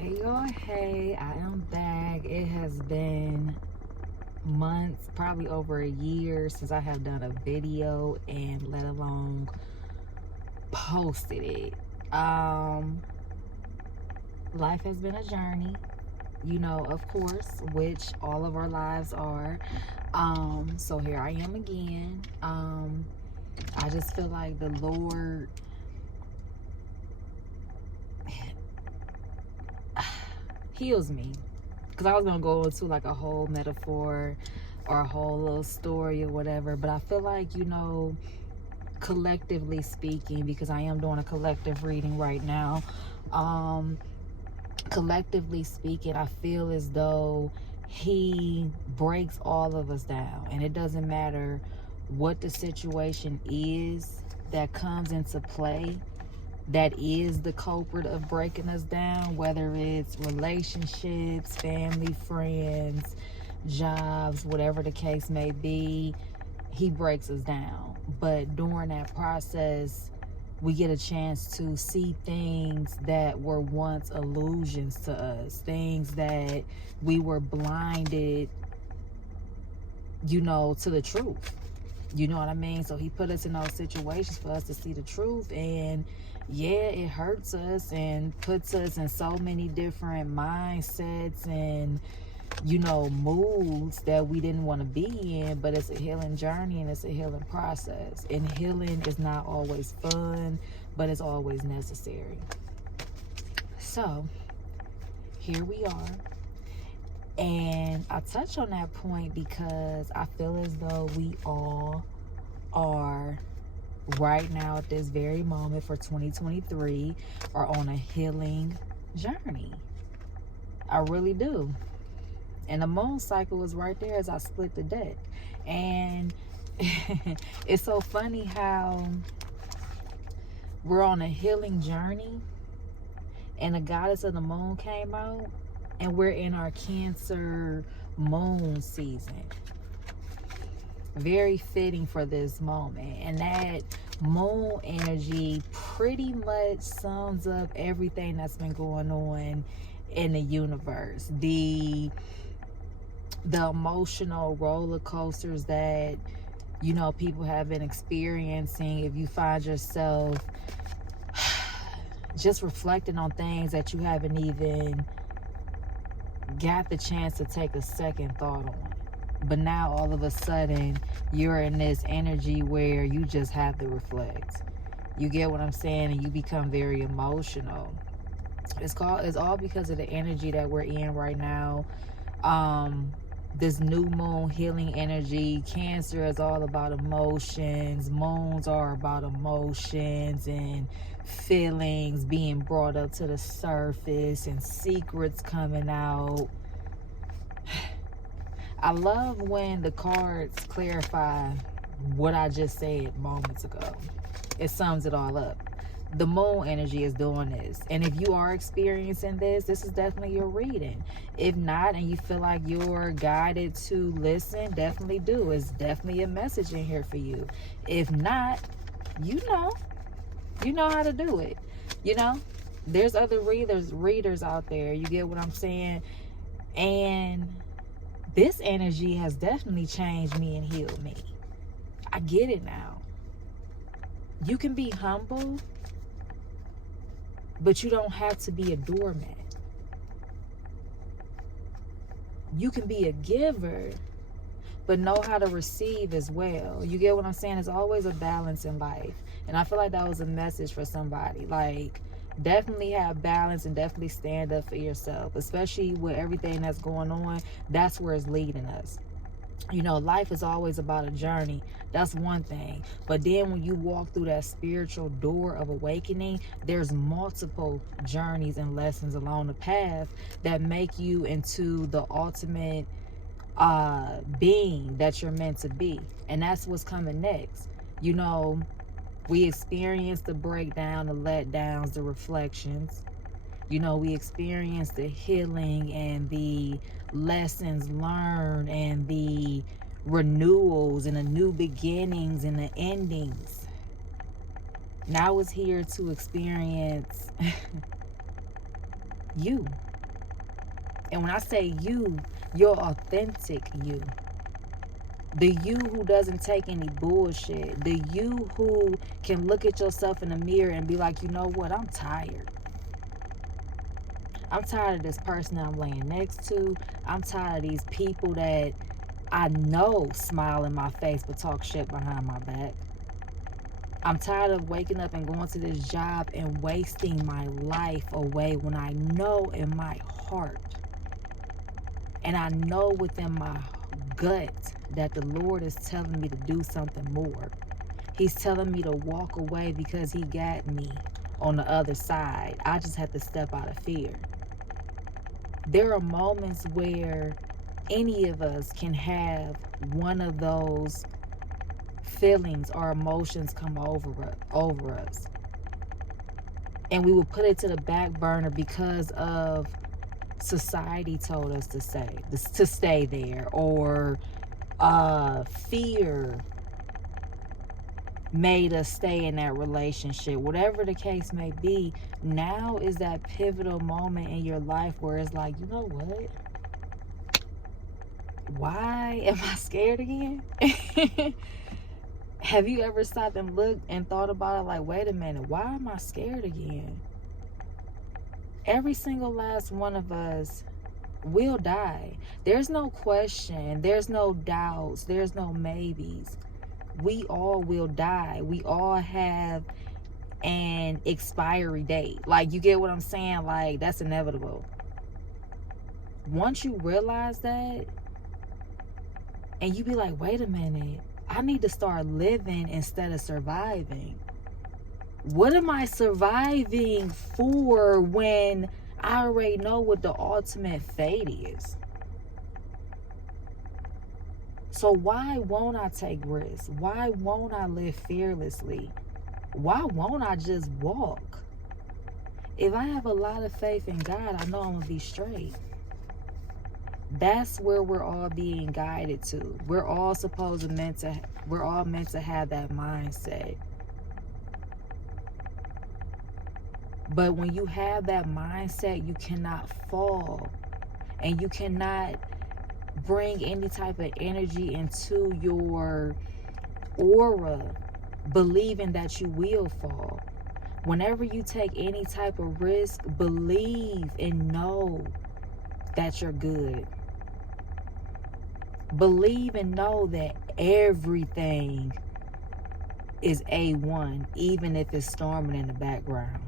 Hey y'all, hey, I am back. It has been months, probably over a year since I have done a video and let alone posted it. Life has been a journey, of course, which all of our lives are. So here I am again. I just feel like the Lord heals me, because I was gonna go into like a whole metaphor or a whole little story or whatever, but I feel like, collectively speaking, because I am doing a collective reading right now, collectively speaking, I feel as though he breaks all of us down, and it doesn't matter what the situation is that comes into play that is the culprit of breaking us down, whether it's relationships, family, friends, jobs, whatever the case may be. He breaks us down, but during that process we get a chance to see things that were once illusions to us, things that we were blinded, to the truth. You know what I mean? So he put us in those situations for us to see the truth. And yeah, it hurts us and puts us in so many different mindsets and, moods that we didn't want to be in. But it's a healing journey and it's a healing process. And healing is not always fun, but it's always necessary. So here we are. And I touch on that point because I feel as though we all are right now at this very moment for 2023 are on a healing journey. I really do. And the moon cycle is right there as I split the deck. And it's so funny how we're on a healing journey and the goddess of the moon came out, and we're in our Cancer moon season. Very fitting for this moment. And that moon energy pretty much sums up everything that's been going on in the universe. The emotional roller coasters that, people have been experiencing. If you find yourself just reflecting on things that you haven't even got the chance to take a second thought on. But now all of a sudden you're in this energy where you just have to reflect. You get what I'm saying? And you become very emotional. It's all because of the energy that we're in right now. This new moon healing energy. Cancer is all about emotions. Moons are about emotions and feelings being brought up to the surface and secrets coming out. I love when the cards clarify what I just said moments ago. It sums it all up. The moon energy is doing this. And if you are experiencing this is definitely your reading. If not, and you feel like you're guided to listen, definitely do. It's definitely a message in here for you. If not, you know how to do it. There's other readers out there. You get what I'm saying? And this energy has definitely changed me and healed me. I get it now. You can be humble, but you don't have to be a doormat. You can be a giver, but know how to receive as well. You get what I'm saying? There's always a balance in life. And I feel like that was a message for somebody. Like, definitely have balance and definitely stand up for yourself, especially with everything that's going on. That's where it's leading us. Life is always about a journey. That's one thing. But then when you walk through that spiritual door of awakening, there's multiple journeys and lessons along the path that make you into the ultimate being that you're meant to be. And that's what's coming next. We experience the breakdown, the letdowns, the reflections. We experience the healing and the lessons learned and the renewals and the new beginnings and the endings. Now it's here to experience you. And when I say you, your authentic you. The you who doesn't take any bullshit. The you who can look at yourself in the mirror and be like, you know what, I'm tired. I'm tired of this person that I'm laying next to. I'm tired of these people that I know smile in my face but talk shit behind my back. I'm tired of waking up and going to this job and wasting my life away when I know in my heart and I know within my gut that the Lord is telling me to do something more. He's telling me to walk away because he got me on the other side. I just have to step out of fear. There are moments where any of us can have one of those feelings or emotions come over us. And we will put it to the back burner because of society told us to stay there, or fear made us stay in that relationship. Whatever the case may be, now is that pivotal moment in your life where it's like, you know what? Why am I scared again? Have you ever stopped and looked and thought about it like, wait a minute, why am I scared again? Every single last one of us will die. There's no question. There's no doubts. There's no maybes. We all will die. We all have an expiry date. Like, you get what I'm saying? Like, that's inevitable. Once you realize that, and you be like, wait a minute, I need to start living instead of surviving. What am I surviving for when I already know what the ultimate fate is? So why won't I take risks? Why won't I live fearlessly? Why won't I just walk? If I have a lot of faith in God, I know I'm going to be straight. That's where we're all being guided to. We're all meant to have that mindset. But when you have that mindset, you cannot fall. And you cannot bring any type of energy into your aura believing that you will fall. Whenever you take any type of risk, believe and know that you're good. Believe and know that everything is A1, even if it's storming in the background.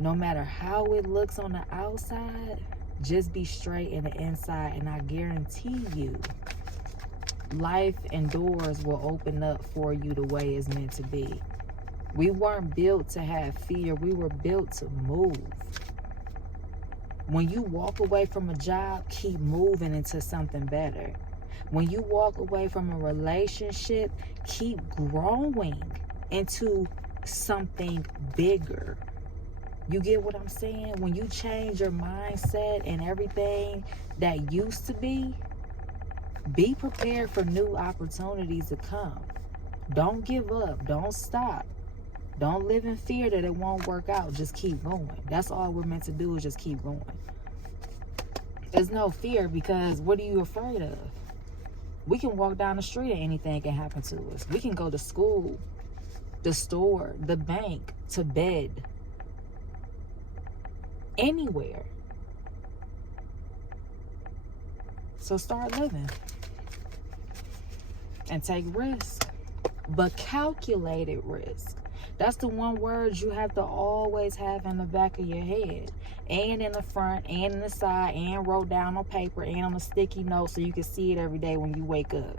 No matter how it looks on the outside, just be straight in the inside, and I guarantee you, life and doors will open up for you the way it's meant to be. We weren't built to have fear. We were built to move. When you walk away from a job, keep moving into something better. When you walk away from a relationship, keep growing into something bigger. You get what I'm saying? When you change your mindset and everything that used to be prepared for new opportunities to come. Don't give up. Don't stop. Don't live in fear that it won't work out. Just keep going. That's all we're meant to do, is just keep going. There's no fear, because what are you afraid of? We can walk down the street and anything can happen to us. We can go to school, the store, the bank, to bed. Anywhere. So start living. And take risk. But calculated risk. That's the one word you have to always have in the back of your head, and in the front, and in the side, and wrote down on paper, and on a sticky note so you can see it every day when you wake up.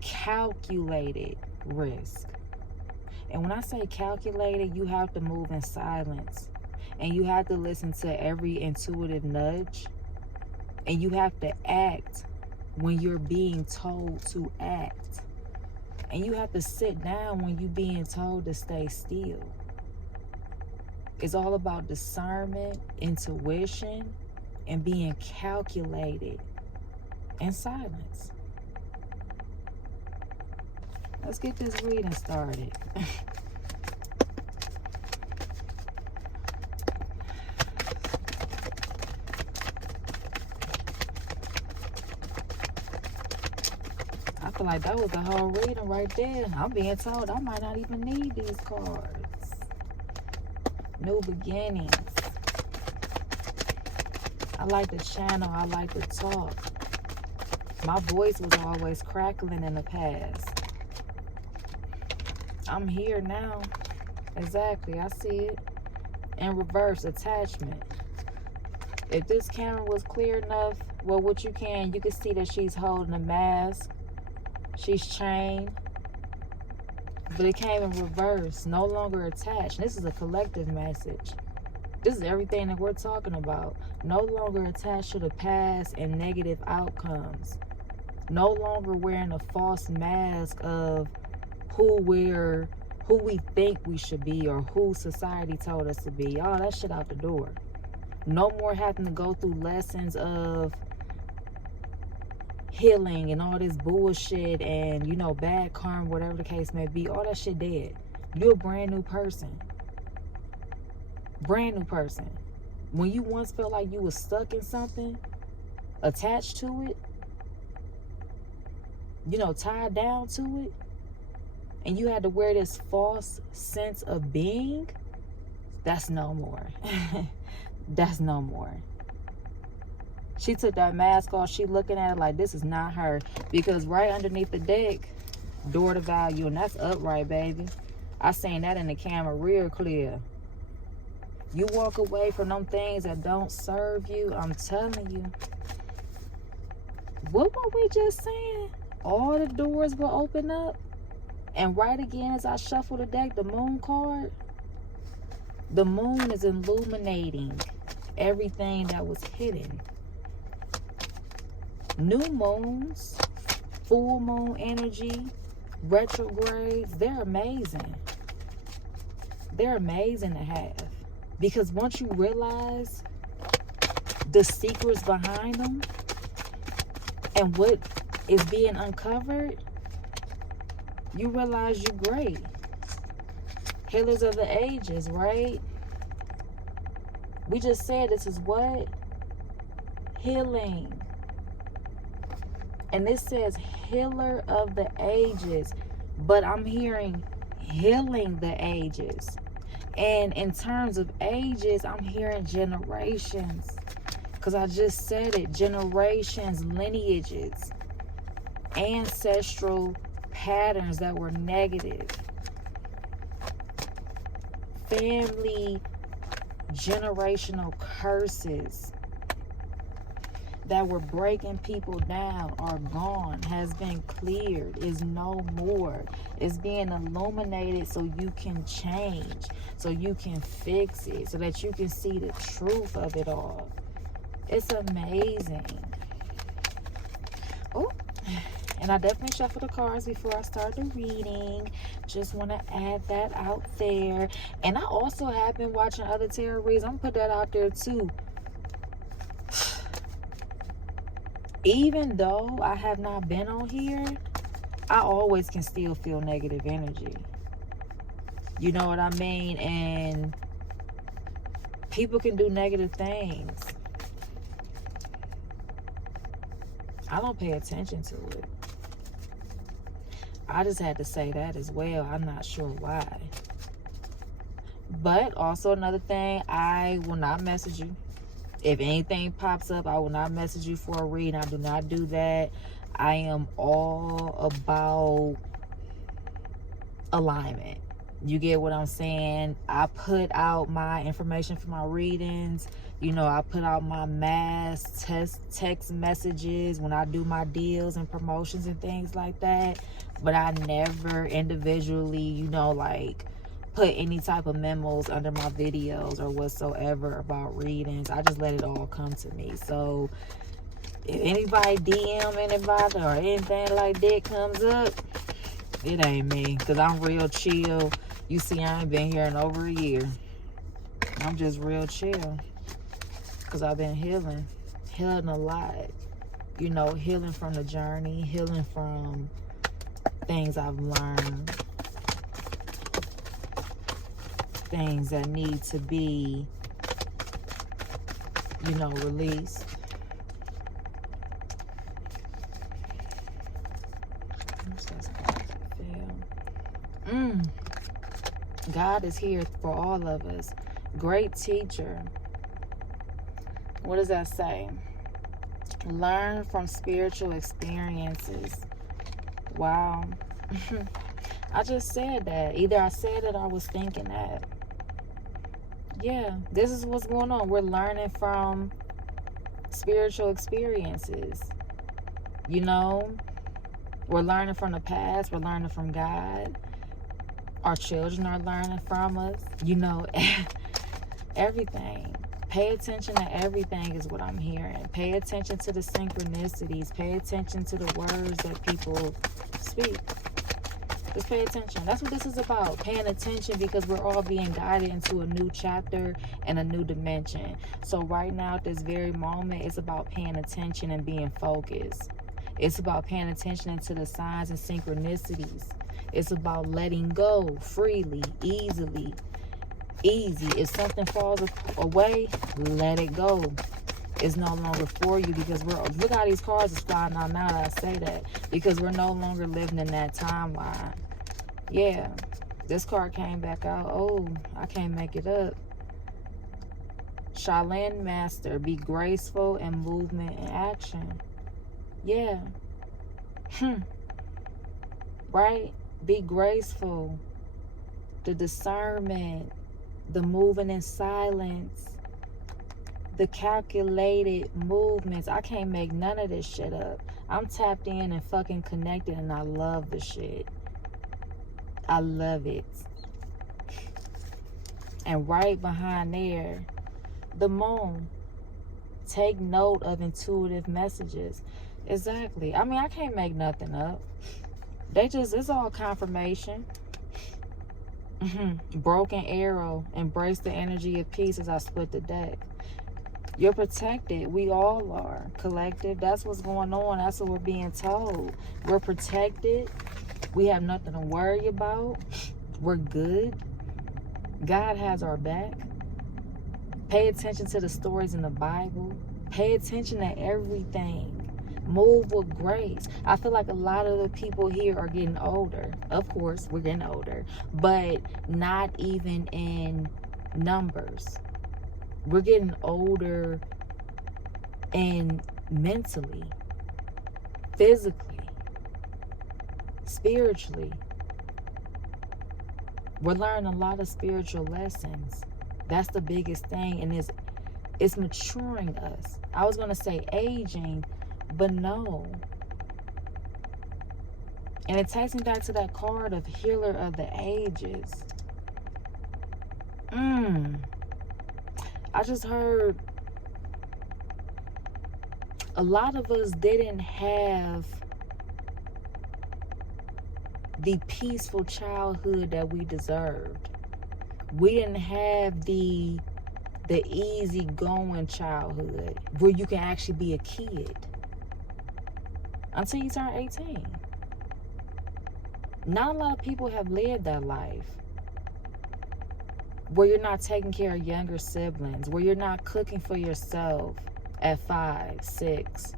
Calculated risk. And when I say calculated, you have to move in silence, and you have to listen to every intuitive nudge, and you have to act when you're being told to act. And you have to sit down when you're being told to stay still. It's all about discernment, intuition, and being calculated in silence. Let's get this reading started. feel like that was the whole reading right there. I'm being told I might not even need these cards. New beginnings. I like the channel. I like the talk. My voice was always crackling in the past. I'm here now. Exactly. I see it. In reverse, attachment. If this camera was clear enough, well, what you can see that she's holding a mask. She's chained. But it came in reverse. No longer attached. This is a collective message. This is everything that we're talking about. No longer attached to the past and negative outcomes. No longer wearing a false mask of who we think we should be or who society told us to be. All that shit out the door. No more having to go through lessons of healing and all this bullshit and, you know, bad karma, whatever the case may be. All that shit dead. You're a brand new person. Brand new person. When you once felt like you was stuck in something, attached to it, you know, tied down to it, and you had to wear this false sense of being, that's no more. That's no more. She took that mask off. She looking at it like this is not her. Because right underneath the deck, door to value, and that's upright, baby. I seen that in the camera real clear. You walk away from them things that don't serve you, I'm telling you. What were we just saying? All the doors will open up. And right again, as I shuffle the deck, the moon card, the moon is illuminating everything that was hidden. New moons, full moon energy, retrogrades, they're amazing. They're amazing to have. Because once you realize the secrets behind them and what is being uncovered, you realize you're great. Healers of the ages, right? We just said this is what? Healing. And this says healer of the ages. But I'm hearing healing the ages. And in terms of ages, I'm hearing generations. Because I just said it. Generations, lineages, ancestral patterns that were negative. Family generational curses that were breaking people down are gone, has been cleared, is no more. It's being illuminated so you can change, so you can fix it, so that you can see the truth of it all. It's amazing. Oh, and I definitely shuffle the cards before I start the reading. Just want to add that out there. And I also have been watching other tarot reads. I'm going to put that out there too. Even though I have not been on here, I always can still feel negative energy. You know what I mean? And people can do negative things. I don't pay attention to it. I just had to say that as well. I'm not sure why. But also another thing, I will not message you. If anything pops up, I will not message you for a read. I do not do that. I am all about alignment. You get what I'm saying? I put out my information for my readings. You know, I put out my mass text messages when I do my deals and promotions and things like that. But I never individually, you know, like put any type of memos under my videos or whatsoever about readings. I just let it all come to me. So if anybody DM anybody or anything like that comes up, it ain't me, because I'm real chill. You see, I ain't been here in over a year. I'm just real chill because I've been healing a lot. You know, healing from the journey, healing from things I've learned, things that need to be, you know, released. God is here for all of us. Great teacher. What does that say? Learn from spiritual experiences. Wow. I just said that. Either I said it or I was thinking that. Yeah, this is what's going on. We're learning from spiritual experiences. You know, we're learning from the past. We're learning from God. Our children are learning from us. You know, everything. Pay attention to everything is what I'm hearing. Pay attention to the synchronicities. Pay attention to the words that people speak. Just pay attention. That's what this is about. Paying attention, because we're all being guided into a new chapter and a new dimension. So right now, at this very moment, it's about paying attention and being focused. It's about paying attention to the signs and synchronicities. It's about letting go freely, easily. Easy. If something falls away, let it go. It's no longer for you, because look how these cards is flying out now that I say that, because we're no longer living in that timeline. Yeah, this card came back out. Oh, I can't make it up. Shaolin Master, be graceful in movement and action. Yeah. Right? Be graceful. The discernment, the moving in silence, the calculated movements. I can't make none of this shit up. I'm tapped in and fucking connected, and I love the shit. I love it. And right behind there, the moon. Take note of intuitive messages. Exactly. I mean, I can't make nothing up. It's all confirmation. Broken arrow. Embrace the energy of peace as I split the deck. You're protected. We all are. Collective. That's what's going on. That's what we're being told. We're protected. We have nothing to worry about. We're good. God has our back. Pay attention to the stories in the Bible. Pay attention to everything. Move with grace. I feel like a lot of the people here are getting older. Of course, we're getting older. But not even in numbers. We're getting older and mentally, physically, spiritually. We're learning a lot of spiritual lessons. That's the biggest thing. And it's maturing us. I was going to say aging, but no. And it takes me back to that card of Healer of the Ages. I just heard a lot of us didn't have the peaceful childhood that we deserved. We didn't have the easy-going childhood where you can actually be a kid until you turn 18. Not a lot of people have lived that life where you're not taking care of younger siblings, where you're not cooking for yourself at 5, 6,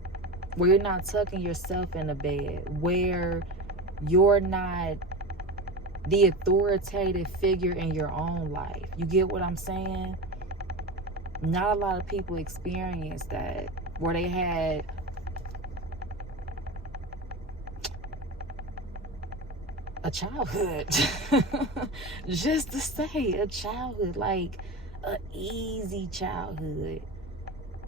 where you're not tucking yourself in the bed, where you're not the authoritative figure in your own life. You get what I'm saying? Not a lot of people experience that, where they had a childhood. Just to say, a childhood, like an easy childhood.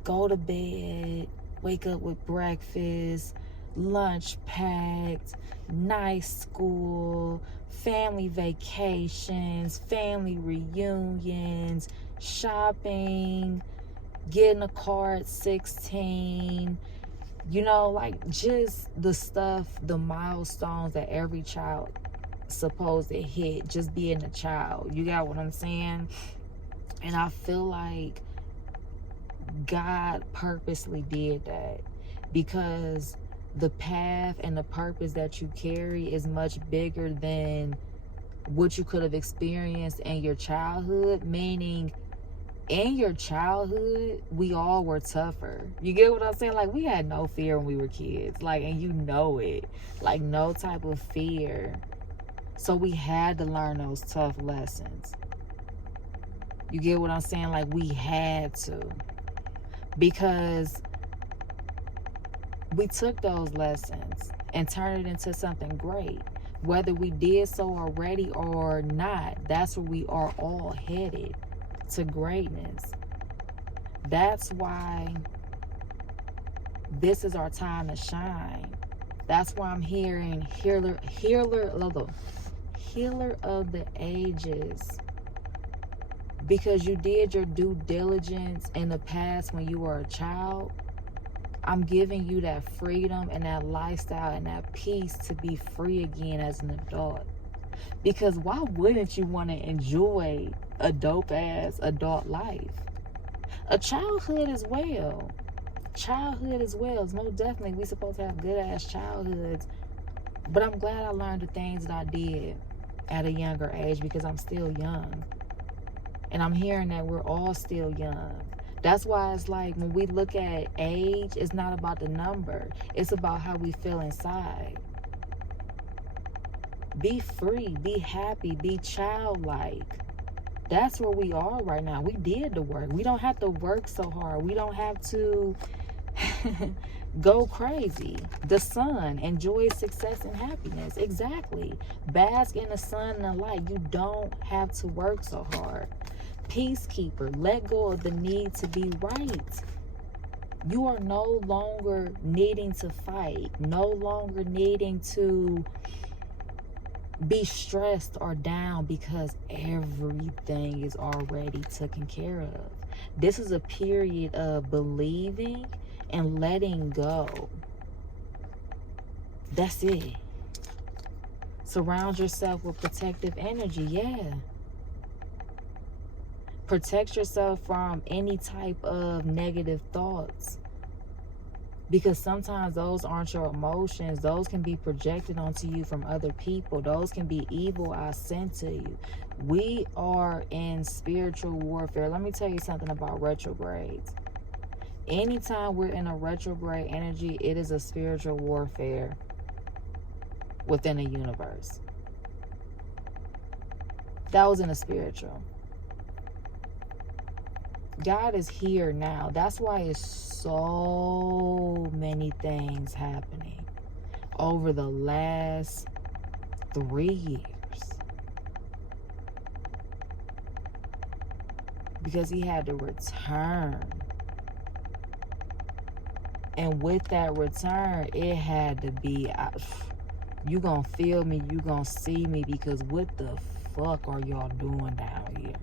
Go to bed, wake up with breakfast, lunch packed, nice school, family vacations, family reunions, shopping, getting a car at 16, you know, like just the stuff, the milestones that every child supposed to hit, just being a child. You got what I'm saying? And I feel like God purposely did that, because the path and the purpose that you carry is much bigger than what you could have experienced in your childhood. Meaning, in your childhood, we all were tougher. You get what I'm saying? Like, we had no fear when we were kids. Like, and you know it. Like, no type of fear. So we had to learn those tough lessons. You get what I'm saying? Like, we had to. Because we took those lessons and turned it into something great. Whether we did so already or not, that's where we are all headed, to greatness. That's why this is our time to shine. That's why I'm hearing healer of the ages. Because you did your due diligence in the past when you were a child. I'm giving you that freedom and that lifestyle and that peace to be free again as an adult. Because why wouldn't you want to enjoy a dope-ass adult life? A childhood as well. Childhood as well. Most definitely, we supposed to have good-ass childhoods. But I'm glad I learned the things that I did at a younger age because I'm still young. And I'm hearing that we're all still young. That's why it's like when we look at age, it's not about the number. It's about how we feel inside. Be free, be happy, be childlike. That's where we are right now. We did the work. We don't have to work so hard. We don't have to go crazy. The sun, enjoy success and happiness. Exactly. Bask in the sun and the light. You don't have to work so hard. Peacekeeper, let go of the need to be right. You are no longer needing to fight, no longer needing to be stressed or down because everything is already taken care of. This is a period of believing and letting go. That's it. Surround yourself with protective energy, yeah. Protect yourself from any type of negative thoughts. Because sometimes those aren't your emotions. Those can be projected onto you from other people. Those can be evil eyes sent to you. We are in spiritual warfare. Let me tell you something about retrogrades. Anytime we're in a retrograde energy, it is a spiritual warfare within the universe. That was in the spiritual. God is here now. That's why it's so many things happening over the last 3 years. Because he had to return. And with that return, it had to be, you gonna feel me, you gonna see me, because what the fuck are y'all doing down here?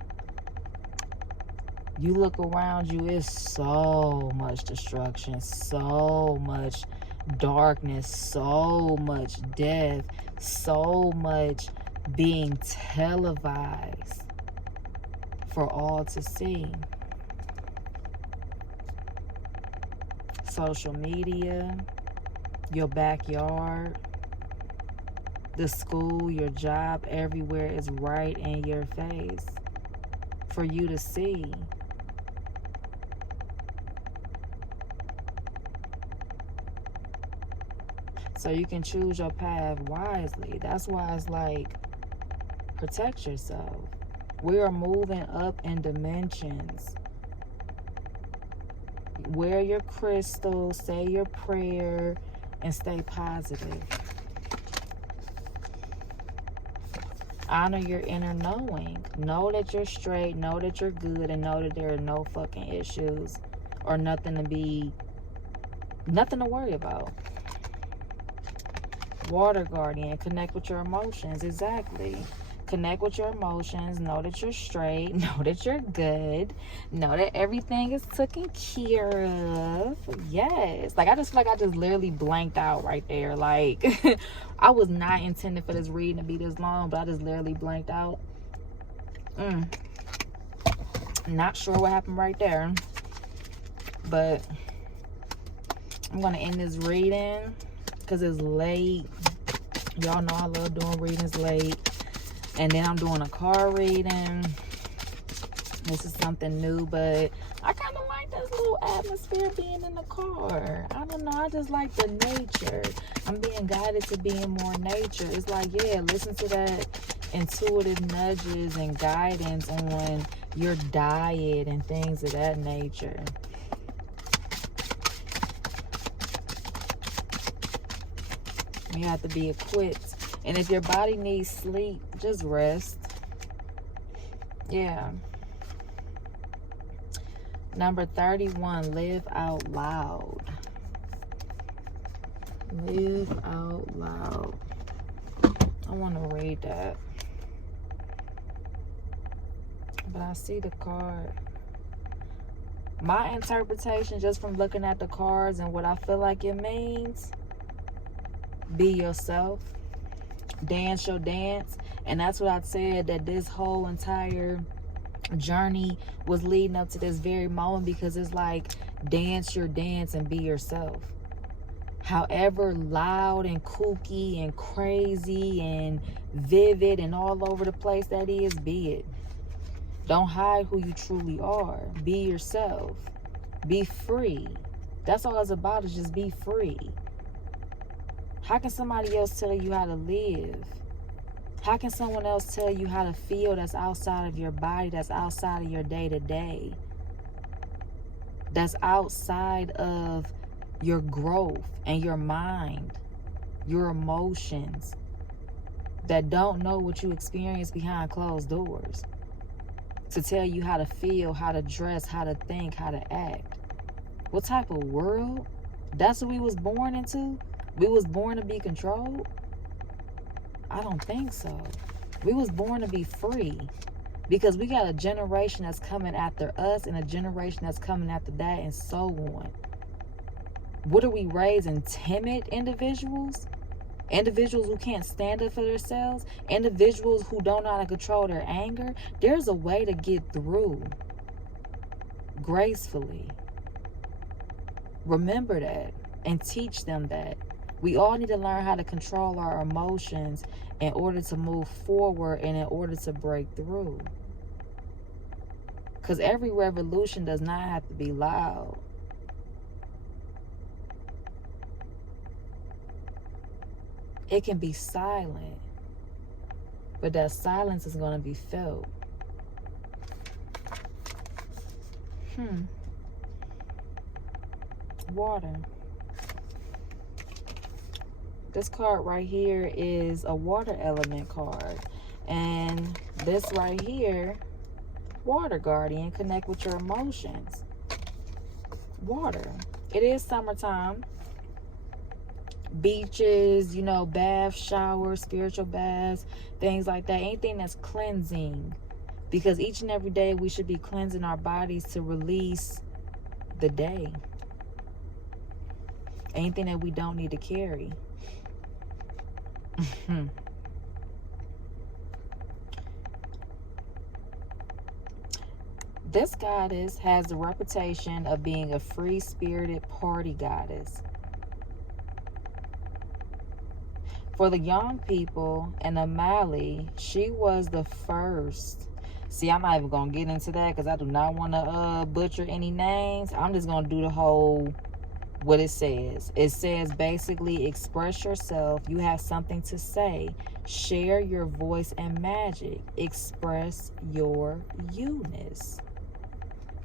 You look around you, it's so much destruction, so much darkness, so much death, so much being televised for all to see. Social media, your backyard, the school, your job, everywhere is right in your face for you to see. So you can choose your path wisely. That's why it's like, protect yourself. We are moving up in dimensions. Wear your crystal, say your prayer, and stay positive. Honor your inner knowing. Know that you're straight, know that you're good, and know that there are no fucking issues or nothing to worry about. Water guardian, connect with your emotions. Exactly. Connect with your emotions. Know that you're straight. Know that you're good. Know that everything is taken care of. Yes. Like, I just feel like I just literally blanked out right there. Like, I was not intending for this reading to be this long, but I just literally blanked out. Not sure what happened right there. But I'm going to end this reading because it's late. Y'all know I love doing readings late. And then I'm doing a card reading. This is something new, but I kind of like like this little atmosphere being in the car. I don't know. I just like the nature. I'm being guided to being more nature. It's like, yeah, listen to that intuitive nudges and guidance on your diet and things of that nature. You have to be equipped. And if your body needs sleep, just rest. Yeah. Number 31, live out loud. Live out loud. I want to read that. But I see the card. My interpretation, just from looking at the cards and what I feel like it means, be yourself. Dance your dance. And that's what I said, that this whole entire journey was leading up to this very moment, because it's like, dance your dance and be yourself. However loud and kooky and crazy and vivid and all over the place that is, be it. Don't hide who you truly are. Be yourself. Be free. That's all it's about, is just be free. How can somebody else tell you how to live? How can someone else tell you how to feel that's outside of your body, that's outside of your day-to-day? That's outside of your growth and your mind, your emotions, that don't know what you experience behind closed doors, to tell you how to feel, how to dress, how to think, how to act. What type of world? That's what we was born into? We was born to be controlled? I don't think so. We was born to be free, because we got a generation that's coming after us and a generation that's coming after that, and so on. What are we raising? Timid individuals? Individuals who can't stand up for themselves? Individuals who don't know how to control their anger? There's a way to get through gracefully. Remember that and teach them that. We all need to learn how to control our emotions in order to move forward and in order to break through. Because every revolution does not have to be loud. It can be silent, but that silence is going to be felt. Water. This card right here is a water element card. And this right here, water guardian, connect with your emotions. Water. It is summertime. Beaches, you know, baths, showers, spiritual baths, things like that. Anything that's cleansing. Because each and every day we should be cleansing our bodies to release the day. Anything that we don't need to carry. This goddess has the reputation of being a free-spirited party goddess. For the young people in Amali, she was the first. See, I'm not even going to get into that because I do not want to butcher any names. I'm just going to do the whole, what it says. It says basically, express yourself. You have something to say. Share your voice and magic. Express your you-ness.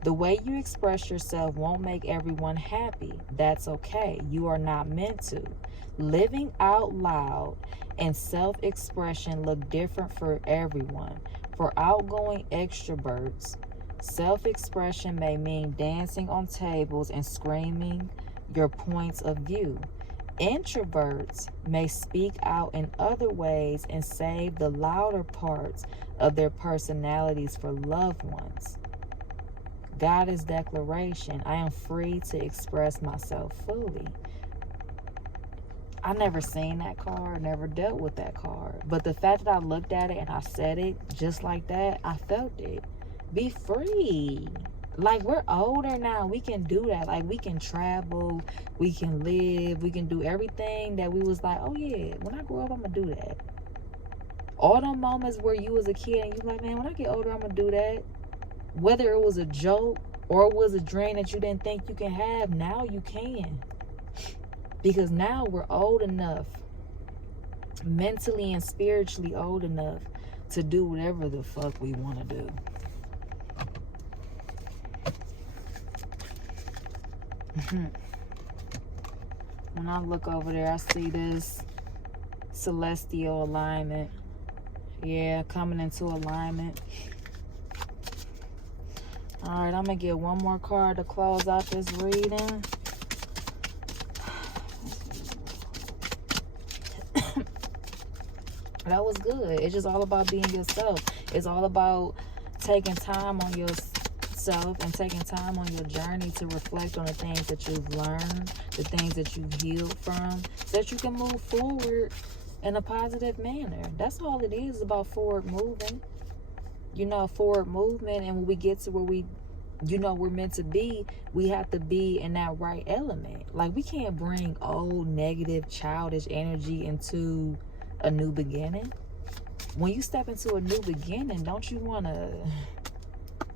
The way you express yourself won't make everyone happy. That's okay. You are not meant to. Living out loud and self-expression look different for everyone. For outgoing extroverts, self-expression may mean dancing on tables and screaming your points of view. Introverts may speak out in other ways and save the louder parts of their personalities for loved ones. Goddess declaration, I am free to express myself fully. I never seen that card, never dealt with that card. But the fact that I looked at it and I said it just like that, I felt it. Be free. Like, we're older now. We can do that. Like, we can travel. We can live. We can do everything that we was like, oh, yeah, when I grow up, I'm going to do that. All the moments where you was a kid and you like, man, when I get older, I'm going to do that. Whether it was a joke Or was a dream that you didn't think you can have. Now you can. Because now we're old enough, mentally and spiritually old enough to do whatever the fuck we want to do. When I look over there, I see this celestial alignment. Yeah, coming into alignment. All right, I'm going to get one more card to close out this reading. That was good. It's just all about being yourself. It's all about taking time on yourself and taking time on your journey to reflect on the things that you've learned, the things that you've healed from, so that you can move forward in a positive manner. That's all it is, about forward moving. You know, forward movement. And when we get to where we're meant to be, we have to be in that right element. Like, we can't bring old, negative, childish energy into a new beginning. When you step into a new beginning, don't you want to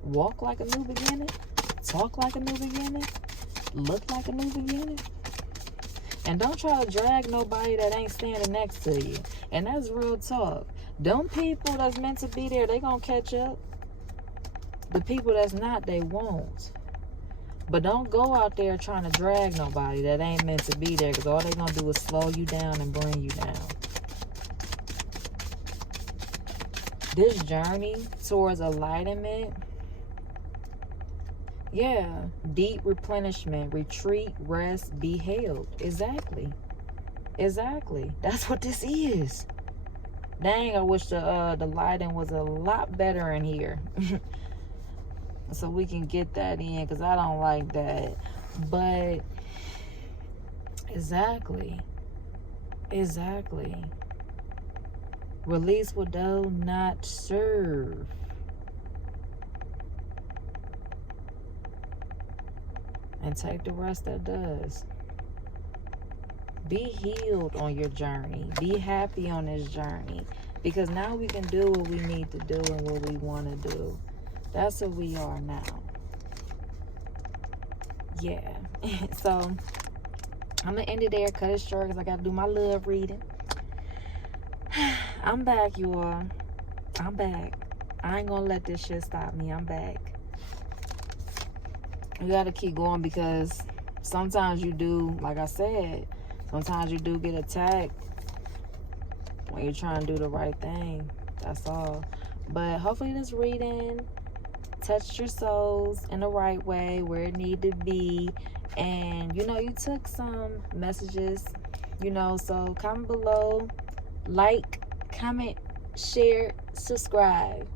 walk like a new beginning, talk like a new beginning, look like a new beginning? And don't try to drag nobody that ain't standing next to you. And that's real talk. Them people that's meant to be there, they gonna catch up. The people that's not, they won't. But don't go out there trying to drag nobody that ain't meant to be there, because all they gonna do is slow you down and bring you down. This journey towards enlightenment, yeah, deep replenishment, retreat, rest, be held. Exactly. That's what this is. Dang, I wish the lighting was a lot better in here. So we can get that in, because I don't like that. But exactly. Release what does not serve. And take the rest that does. Be healed on your journey. Be happy on this journey. Because now we can do what we need to do and what we want to do. That's what we are now. Yeah. So, I'm going to end it there. Cut it short because I got to do my love reading. I'm back, you all. I'm back. I ain't going to let this shit stop me. I'm back. You got to keep going, because sometimes you do, like I said, sometimes you do get attacked when you're trying to do the right thing. That's all. But hopefully this reading touched your souls in the right way, where it need to be. And, you know, you took some messages, you know, so comment below. Like, comment, share, subscribe.